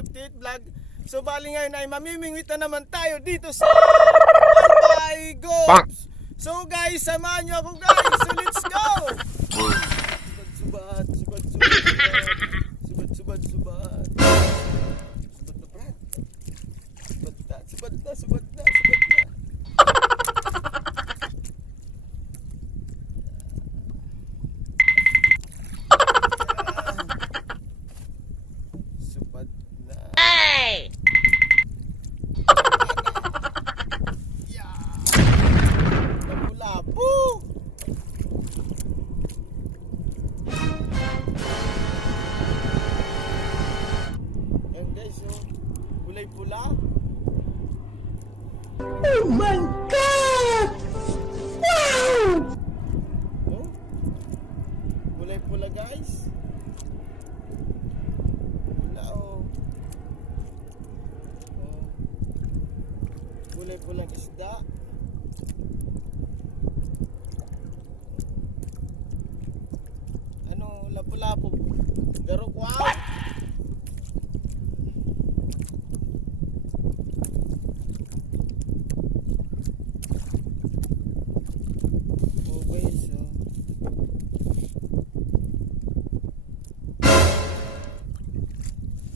58 vlog. So bali ngayon ay mamimingwit na naman tayo dito sa Albay Gops. So guys, samahan nyo ako guys. So let's go. Subad. Subad na brad. Subad na. Pula. Oh my God! Wow! Oh? Pula guys. Pula oh. Pulang isda. Ano, lapu-lapu. Garo kwaw.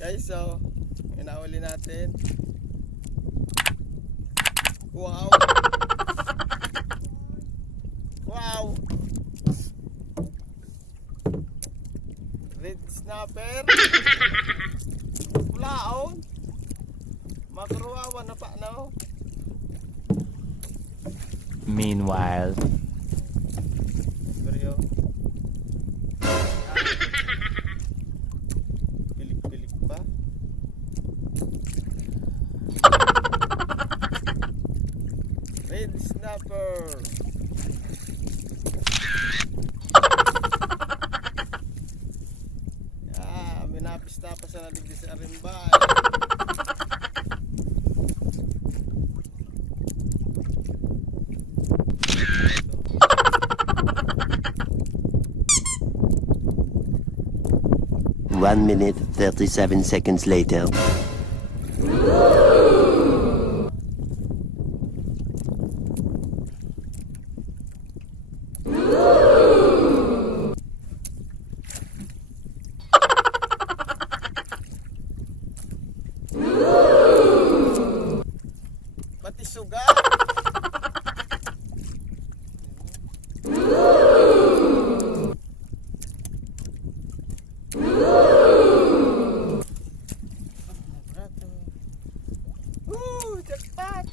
Guys, so inauli natin. Wow. Red snapper. Pulaon. Makruwawa na pa no. Meanwhile, red snapper. Minapis-tapas na natin sa Albay. One minute, 37 seconds later. Pati suga. Jackpot.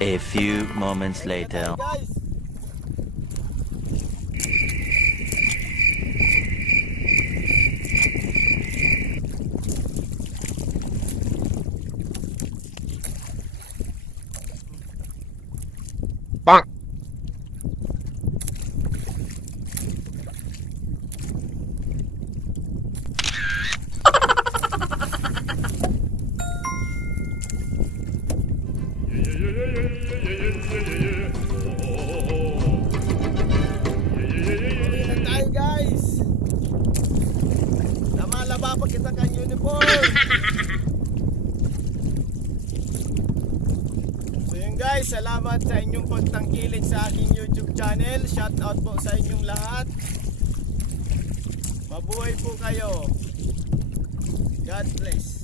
a few moments later. Guys. Bonk. Namalaba pa kita kang uniform. So yun guys, salamat sa inyong pagtangkilik sa aking YouTube channel. Shout out po sa inyong lahat. Mabuhay po kayo. God bless.